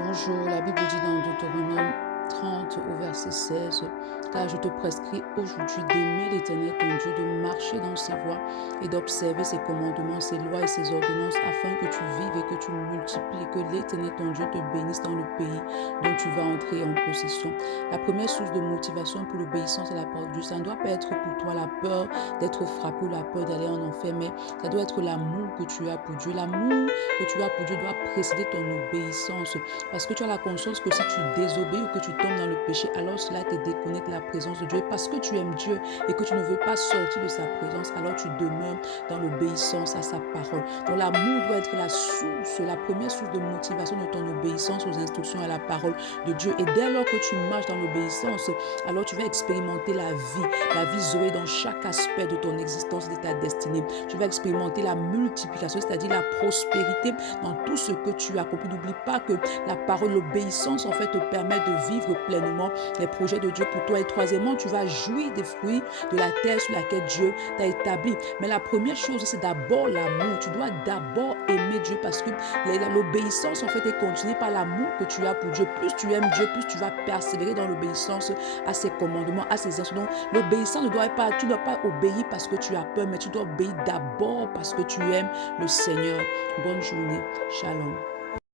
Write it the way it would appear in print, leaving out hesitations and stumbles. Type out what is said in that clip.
Bonjour, la Bible dit dans Deutéronome 30 au verset 16, car je te prescris aujourd'hui d'aimer l'Éternel ton Dieu, de marcher dans ses voies et d'observer ses commandements, ses lois et ses ordonnances, afin que tu vives et que tu multiplies, que l'Éternel ton Dieu te bénisse dans le pays dont tu vas entrer en possession. La première source de motivation pour l'obéissance à la parole de Dieu, ça ne doit pas être pour toi la peur d'être frappé ou la peur d'aller en enfer, mais ça doit être l'amour que tu as pour Dieu. L'amour que tu as pour Dieu doit précéder ton obéissance. Parce que tu as la conscience que si tu désobéis ou que tu tombes dans le péché, alors cela te déconnecte de la présence de Dieu. Et parce que tu aimes Dieu et que tu ne veux pas sortir de sa présence, alors tu demeures dans l'obéissance à sa parole. Donc l'amour doit être la source, la première source de motivation de ton obéissance aux instructions et à la parole de Dieu. Et dès lors que tu marches dans l'obéissance, alors tu vas expérimenter la vie Zoé dans chaque aspect de ton existence et de ta destinée. Tu vas expérimenter la multiplication, c'est-à-dire la prospérité dans tout ce que tu accomplis. N'oublie pas que la parole, l'obéissance, en fait, te permet de vivre pleinement les projets de Dieu pour toi. Et troisièmement, tu vas jouir des fruits de la terre sur laquelle Dieu t'a établi. Mais la première chose, c'est d'abord l'amour. Tu dois d'abord aimer Dieu parce que l'obéissance, en fait, est continuée par l'amour que tu as pour Dieu. Plus tu aimes Dieu, plus tu vas persévérer dans l'obéissance à ses commandements, à ses instructions. L'obéissance ne doit pas, tu ne dois pas obéir parce que tu as peur, mais tu dois obéir d'abord parce que tu aimes le Seigneur. Bonne journée. Shalom.